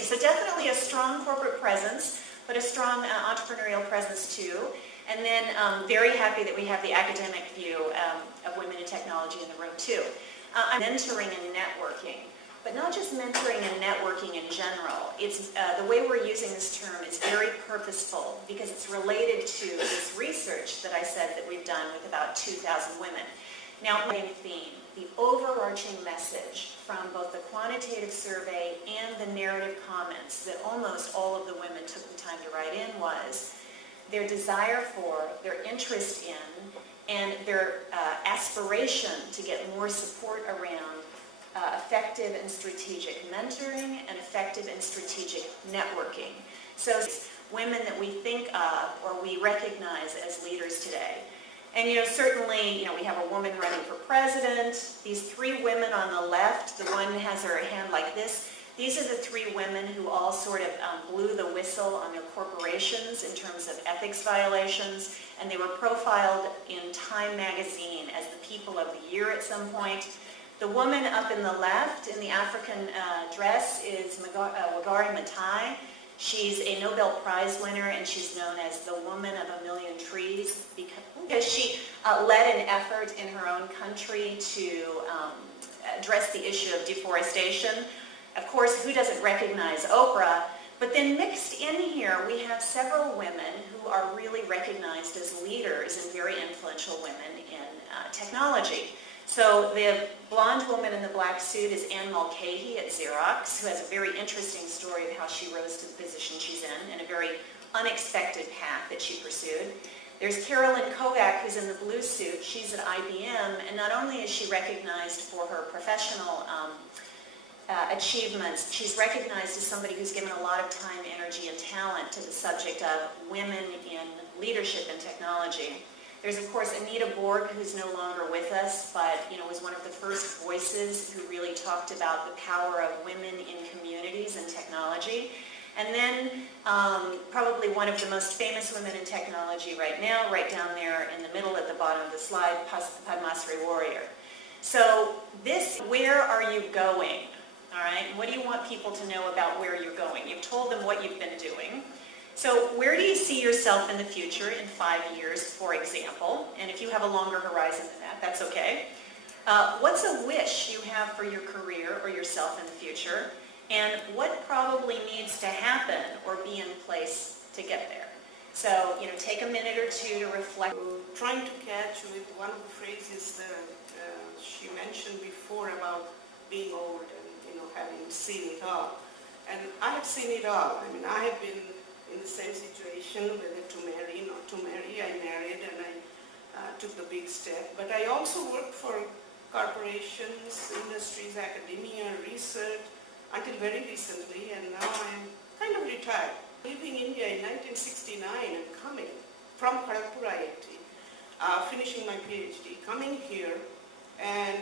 So definitely a strong corporate presence, but a strong entrepreneurial presence too. And then very happy that we have the academic view of women in technology in the room too. I'm mentoring and networking, but not just mentoring and networking in general. It's the way we're using this term is very purposeful because it's related to this research that I said that we've done with about 2,000 women. Now, my theme, the overarching message from both the quantitative survey and the narrative comments that almost all of the women took the time to write in was their desire for, their interest in, and their aspiration to get more support around effective and strategic mentoring and effective and strategic networking. So women that we think of or we recognize as leaders today. And certainly, we have a woman running for president. These three women on the left, the one has her hand like this. These are the three women who all sort of blew the whistle on their corporations in terms of ethics violations, and they were profiled in Time magazine as the People of the Year at some point. The woman up in the left in the African dress is Wangari Maathai. She's a Nobel Prize winner, and she's known as the woman of a million trees because she led an effort in her own country to address the issue of deforestation. Of course, who doesn't recognize Oprah? But then mixed in here, we have several women who are really recognized as leaders and very influential women in technology. So the blonde woman in the black suit is Anne Mulcahy at Xerox, who has a very interesting story of how she rose to the position she's in and a very unexpected path that she pursued. There's Carolyn Kovac, who's in the blue suit. She's at IBM, and not only is she recognized for her professional achievements, she's recognized as somebody who's given a lot of time, energy, and talent to the subject of women in leadership and technology. There's, of course, Anita Borg, who's no longer with us, but was one of the first voices who really talked about the power of women in communities and technology. And then probably one of the most famous women in technology right now, right down there in the middle at the bottom of the slide, Padmasree Warrior. So where are you going? All right, what do you want people to know about where you're going? You've told them what you've been doing. So where do you see yourself in the future in 5 years, for example? And if you have a longer horizon than that, that's okay. What's a wish you have for your career or yourself in the future? And what probably needs to happen or be in place to get there? So, take a minute or two to reflect. Trying to catch with one of the phrases that she mentioned before about being old and, having seen it all. And I have seen it all. I mean, I have been in the same situation, whether to marry, not to marry. I married and I took the big step. But I also worked for corporations, industries, academia, research, until very recently, and now I'm kind of retired. Leaving India in 1969 and coming from Kharagpur IIT, finishing my PhD, coming here and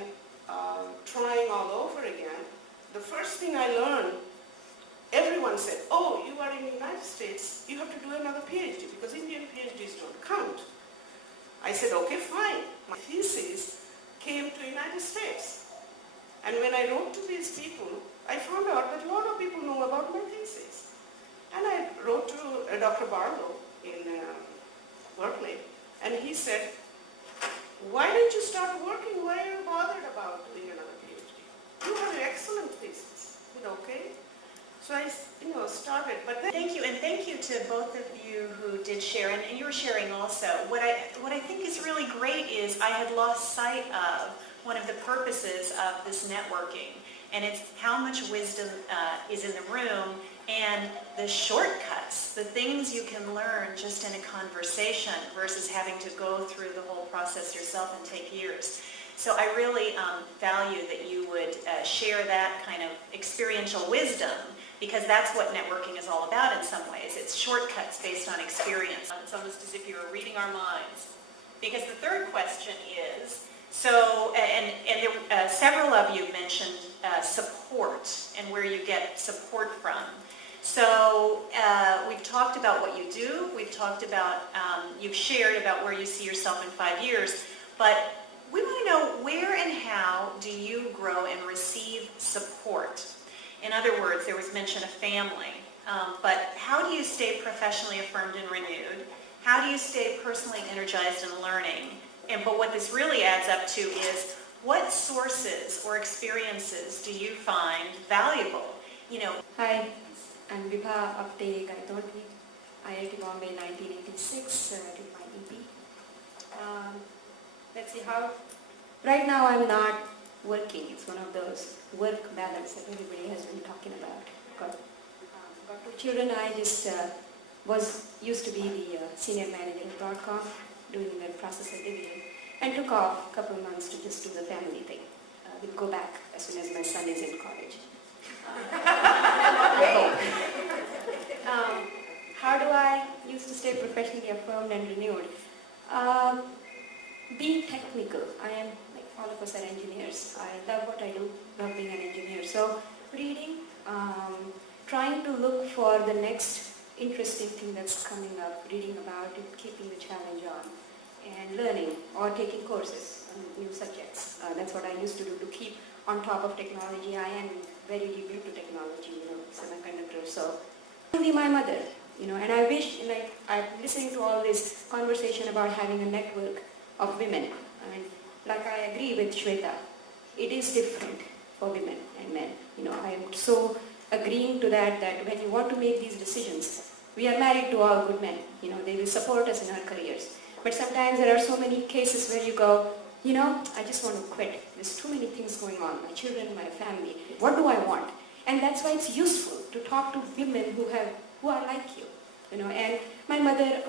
trying all over again. The first thing I learned, everyone said, oh, you are in the United States, you have to do another PhD because Indian PhDs don't count. I said, okay, fine. My thesis came to the United States. And when I wrote to these people, I found out that a lot of people know about my thesis. And I wrote to Dr. Barlow in Berkeley, and he said, why didn't you start working? Why are you bothered about doing another PhD? You have an excellent thesis. Okay? So I, started. But then thank you, and thank you to both of you who did share, and you were sharing also. What I think is really great is I had lost sight of one of the purposes of this networking, and it's how much wisdom is in the room and the shortcuts, the things you can learn just in a conversation versus having to go through the whole process yourself and take years. So I really value that you would share that kind of experiential wisdom, because that's what networking is all about in some ways. It's shortcuts based on experience. It's almost as if you were reading our minds. Because the third question is, so, and there, several of you mentioned support and where you get support from. So we've talked about what you do. We've talked about, you've shared about where you see yourself in 5 years. But we want to know where and how do you grow and receive support? In In other words, there was mention of family. But how do you stay professionally affirmed and renewed? How do you stay personally energized and learning? But what this really adds up to is, what sources or experiences do you find valuable? Hi, I'm Vibha Apte Gaitodni, IIT Bombay 1986, did my EP. Let's see how. Right now I'm not working. It's one of those work balance that everybody has been talking about. Got two children. I just used to be the senior manager at Broadcom, doing the processor division, and took off a couple of months to just do the family thing. We'll go back as soon as my son is in college. How do I use to stay professionally affirmed and renewed? Being technical. I am, like all of us are engineers. I love what I do, love being an engineer. So reading, trying to look for the next interesting thing that's coming up, reading about it, keeping the challenge on, and learning or taking courses on new subjects. That's what I used to do to keep on top of technology. I am very deep into technology, semiconductors. So, be my mother, and I wish, I'm listening to all this conversation about having a network of women. And like I agree with Shweta, it is different for women and men. I am so agreeing to that when you want to make these decisions, we are married to all good men. They will support us in our careers. But sometimes there are so many cases where you go, I just want to quit. There's too many things going on, my children, my family. What do I want? And that's why it's useful to talk to women who are like you. And my mother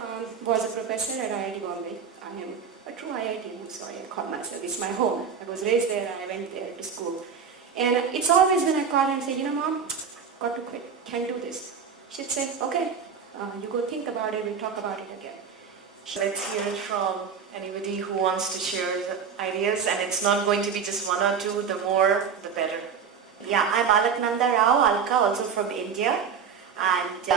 was a professor at IIT Bombay. I am a true IIT. I'm sorry, I call myself. It's my home. I was raised there. I went there to school. And it's always when I call her and say, Mom, got to quit. Can't do this. She'd say, okay, you go think about it. We'll talk about it again. Let's hear from anybody who wants to share the ideas, and it's not going to be just one or two, the more the better. Yeah, I'm Alaknanda Rao, Alka, also from India. And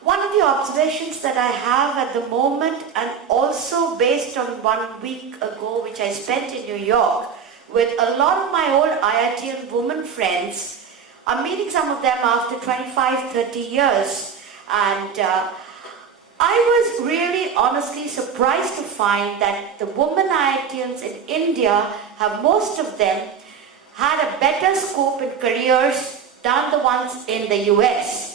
one of the observations that I have at the moment, and also based on 1 week ago which I spent in New York with a lot of my old IIT women friends, I'm meeting some of them after 25, 30 years, and I was really honestly surprised to find that the women IITians in India have, most of them, had a better scope in careers than the ones in the US.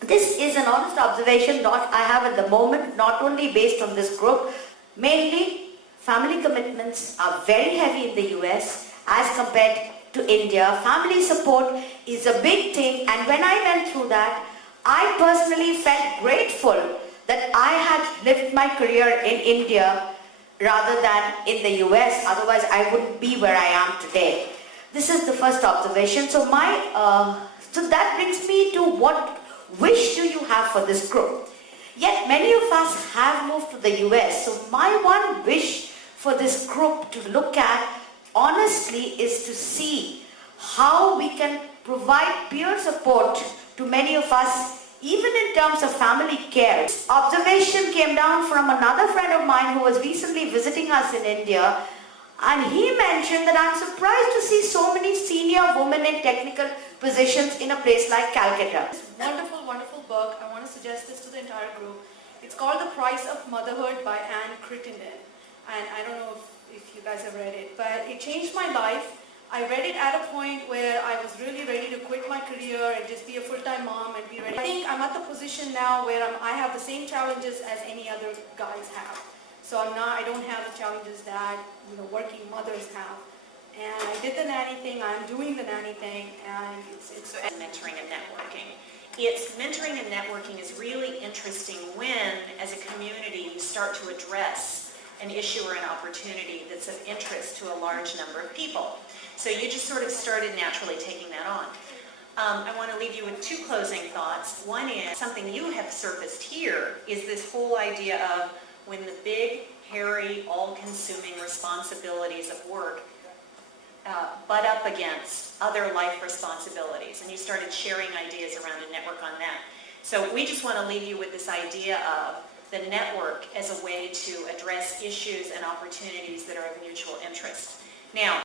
This is an honest observation that I have at the moment, not only based on this group. Mainly, family commitments are very heavy in the US as compared to India. Family support is a big thing, and when I went through that, I personally felt grateful that I had lived my career in India rather than in the US. Otherwise, I wouldn't be where I am today. This is the first observation. So that brings me to, what wish do you have for this group? Yet many of us have moved to the US. So my one wish for this group to look at honestly is to see how we can provide peer support to many of us, even in terms of family care. Observation came down from another friend of mine who was recently visiting us in India, and he mentioned that I'm surprised to see so many senior women in technical positions in a place like Calcutta. Wonderful, wonderful book. I want to suggest this to the entire group. It's called The Price of Motherhood by Anne Crittenden. And I don't know if you guys have read it, but it changed my life. I read it at a point where I was really ready to quit my career and just be a full-time mom and be ready. I think I'm at the position now where I have the same challenges as any other guys have. So I don't have the challenges that working mothers have. And I did the nanny thing, I'm doing the nanny thing, and it's mentoring and networking. Mentoring and networking is really interesting when, as a community, you start to address an issue or an opportunity that's of interest to a large number of people. So you just sort of started naturally taking that on. I want to leave you with two closing thoughts. One is, something you have surfaced here is this whole idea of when the big, hairy, all-consuming responsibilities of work butt up against other life responsibilities, and you started sharing ideas around a network on that. So we just want to leave you with this idea of the network as a way to address issues and opportunities that are of mutual interest. Now,